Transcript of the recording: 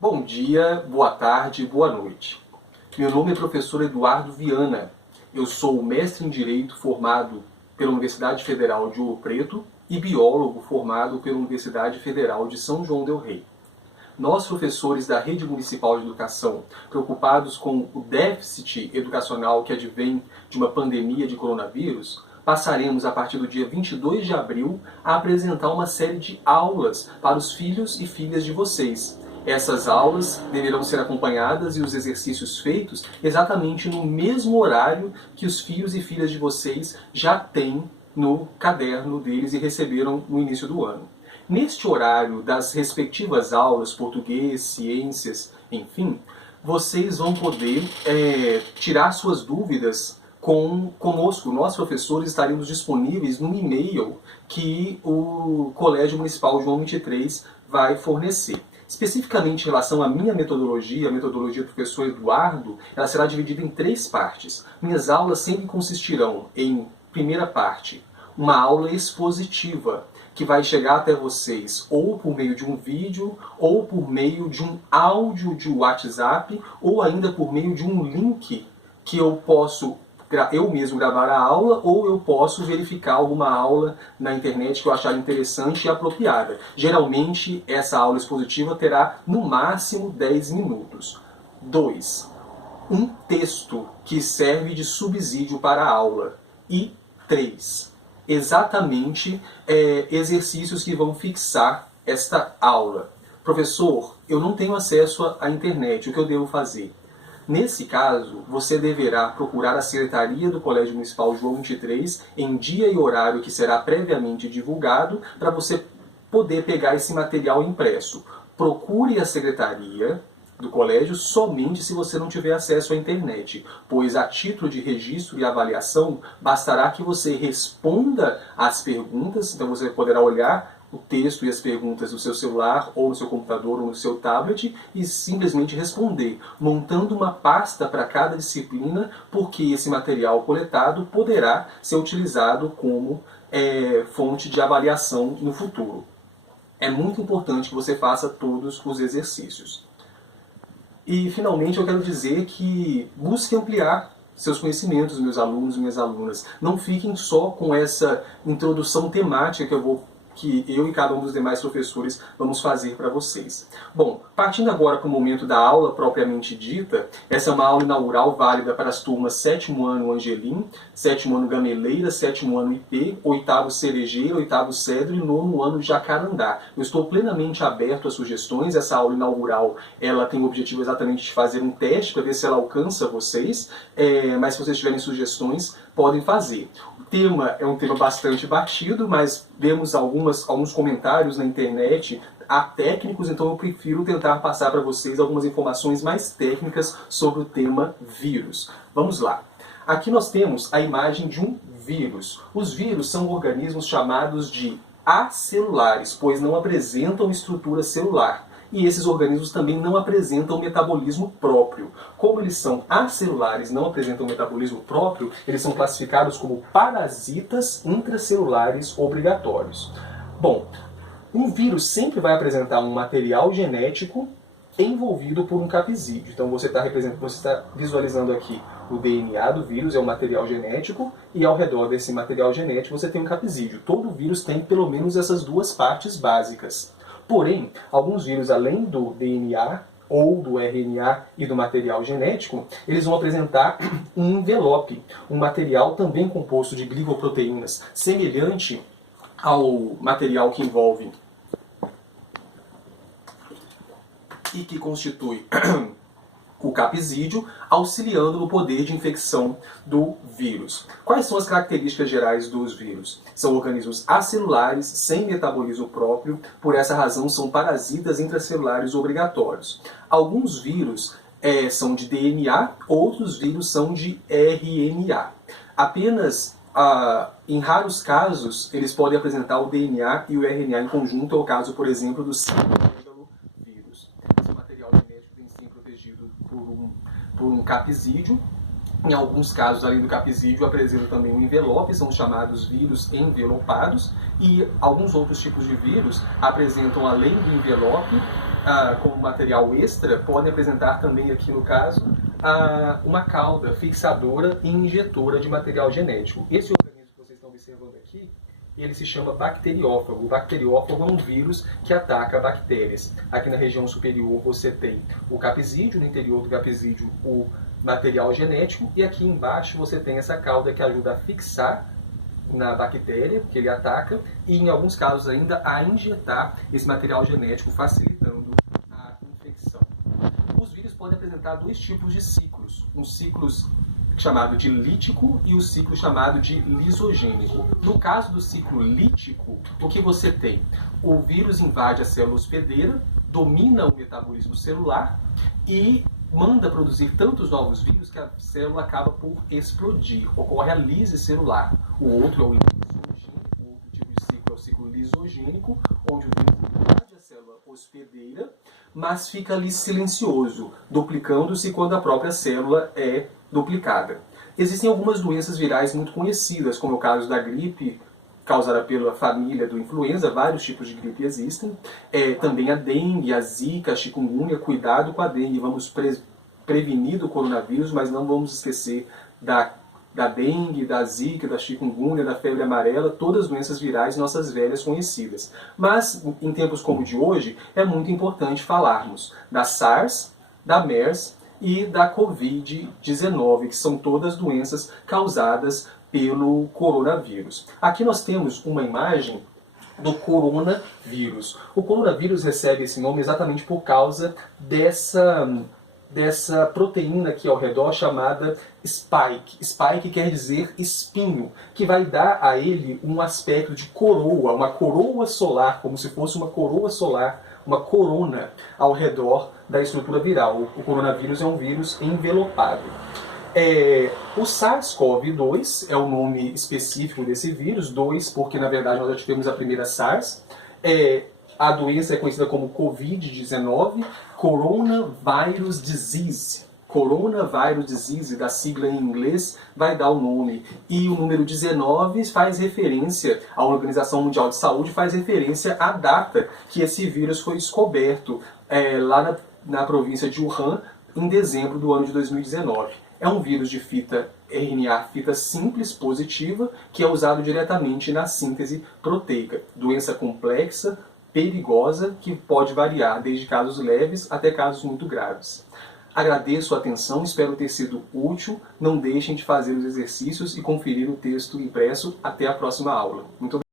Bom dia, boa tarde, boa noite. Meu nome é professor Eduardo Viana. Eu sou mestre em Direito formado pela Universidade Federal de Ouro Preto e biólogo formado pela Universidade Federal de São João del Rei. Nós, professores da Rede Municipal de Educação, preocupados com o déficit educacional que advém de uma pandemia de coronavírus, passaremos, a partir do dia 22 de abril, a apresentar uma série de aulas para os filhos e filhas de vocês. Essas aulas deverão ser acompanhadas e os exercícios feitos exatamente no mesmo horário que os filhos e filhas de vocês já têm no caderno deles e receberam no início do ano. Neste horário das respectivas aulas, português, ciências, enfim, vocês vão poder tirar suas dúvidas conosco. Nós, professores, estaremos disponíveis no e-mail que o Colégio Municipal João 23 vai fornecer. Especificamente em relação à minha metodologia, a metodologia do professor Eduardo, ela será dividida em 3 partes. Minhas aulas sempre consistirão em, primeira parte, uma aula expositiva, que vai chegar até vocês ou por meio de um vídeo, ou por meio de um áudio de WhatsApp, ou ainda por meio de um link que eu posso eu mesmo gravar a aula, ou eu posso verificar alguma aula na internet que eu achar interessante e apropriada. Geralmente, essa aula expositiva terá no máximo 10 minutos. 2. Um texto que serve de subsídio para a aula. E 3. Exatamente exercícios que vão fixar esta aula. Professor, eu não tenho acesso à internet, o que eu devo fazer? Nesse caso, você deverá procurar a Secretaria do Colégio Municipal João 23 em dia e horário que será previamente divulgado para você poder pegar esse material impresso. Procure a Secretaria do Colégio somente se você não tiver acesso à internet, pois a título de registro e avaliação bastará que você responda às perguntas, então você poderá olhar o texto e as perguntas no seu celular, ou no seu computador, ou no seu tablet, e simplesmente responder, montando uma pasta para cada disciplina, porque esse material coletado poderá ser utilizado como fonte de avaliação no futuro. É muito importante que você faça todos os exercícios. E, finalmente, eu quero dizer que busque ampliar seus conhecimentos, meus alunos e minhas alunas. Não fiquem só com essa introdução temática que eu e cada um dos demais professores vamos fazer para vocês. Bom, partindo agora para o momento da aula propriamente dita, essa é uma aula inaugural válida para as turmas 7º ano Angelim, 7º ano Gameleira, 7º ano IP, 8º Cerejeira, 8º Cedro e 9º ano Jacarandá. Eu estou plenamente aberto a sugestões. Essa aula inaugural ela tem o objetivo exatamente de fazer um teste para ver se ela alcança vocês, mas se vocês tiverem sugestões, podem fazer. O tema é um tema bastante batido, mas vemos alguns comentários na internet técnicos, então eu prefiro tentar passar para vocês algumas informações mais técnicas sobre o tema vírus. Vamos lá. Aqui nós temos a imagem de um vírus. Os vírus são organismos chamados de acelulares, pois não apresentam estrutura celular. E esses organismos também não apresentam metabolismo próprio. Como eles são acelulares, não apresentam metabolismo próprio, eles são classificados como parasitas intracelulares obrigatórios. Bom, um vírus sempre vai apresentar um material genético envolvido por um capsídeo. Então você está visualizando aqui o DNA do vírus, é um material genético, e ao redor desse material genético você tem um capsídeo. Todo vírus tem pelo menos essas 2 partes básicas. Porém, alguns vírus, além do DNA ou do RNA e do material genético, eles vão apresentar um envelope, um material também composto de glicoproteínas, semelhante ao material que envolve e que constitui o capsídeo, auxiliando no poder de infecção do vírus. Quais são as características gerais dos vírus? São organismos acelulares, sem metabolismo próprio, por essa razão são parasitas intracelulares obrigatórios. Alguns vírus são de DNA, outros vírus são de RNA. Apenas em raros casos eles podem apresentar o DNA e o RNA em conjunto, é o caso, por exemplo, do vírus. Esse material genético tem sido protegido por um capsídeo. Em alguns casos, além do capsídeo, apresenta também um envelope, são chamados vírus envelopados, e alguns outros tipos de vírus apresentam, além do envelope, como material extra, podem apresentar também aqui no caso uma cauda fixadora e injetora de material genético. Esse organismo que vocês estão observando aqui, ele se chama bacteriófago. O bacteriófago é um vírus que ataca bactérias. Aqui na região superior você tem o capsídeo, no interior do capsídeo o material genético, e aqui embaixo você tem essa cauda que ajuda a fixar na bactéria que ele ataca e, em alguns casos ainda, a injetar esse material genético, facilitando a infecção. Os vírus podem apresentar dois tipos de ciclos. Um ciclo chamado de lítico e o ciclo chamado de lisogênico. No caso do ciclo lítico, o que você tem? O vírus invade a célula hospedeira, domina o metabolismo celular e manda produzir tantos novos vírus que a célula acaba por explodir. Ocorre a lise celular. O outro é o lisogênico, o outro tipo de ciclo é o ciclo lisogênico, onde o vírus invade a célula hospedeira, mas fica ali silencioso, duplicando-se quando a própria célula é duplicada. Existem algumas doenças virais muito conhecidas, como é o caso da gripe, causada pela família do influenza. Vários tipos de gripe existem. Também a dengue, a zika, a chikungunya. Cuidado com a dengue, vamos prevenir do coronavírus, mas não vamos esquecer da dengue, da zika, da chikungunya, da febre amarela, todas as doenças virais nossas velhas conhecidas. Mas, em tempos como o de hoje, é muito importante falarmos da SARS, da MERS e da Covid-19, que são todas doenças causadas pelo coronavírus. Aqui nós temos uma imagem do coronavírus. O coronavírus recebe esse nome exatamente por causa dessa proteína aqui ao redor chamada spike. Spike quer dizer espinho, que vai dar a ele um aspecto de coroa, uma coroa solar, como se fosse uma coroa solar, uma corona ao redor da estrutura viral. O coronavírus é um vírus envelopado. O SARS-CoV-2 é o nome específico desse vírus, 2 porque na verdade nós já tivemos a primeira SARS. A doença é conhecida como Covid-19, Coronavirus Disease. Coronavirus Disease, da sigla em inglês, vai dar o nome. E o número 19 faz referência, a Organização Mundial de Saúde faz referência à data que esse vírus foi descoberto lá na província de Wuhan, em dezembro do ano de 2019. É um vírus de fita RNA, fita simples positiva, que é usado diretamente na síntese proteica. Doença complexa, perigosa, que pode variar desde casos leves até casos muito graves. Agradeço a atenção, espero ter sido útil. Não deixem de fazer os exercícios e conferir o texto impresso. Até a próxima aula. Muito obrigado.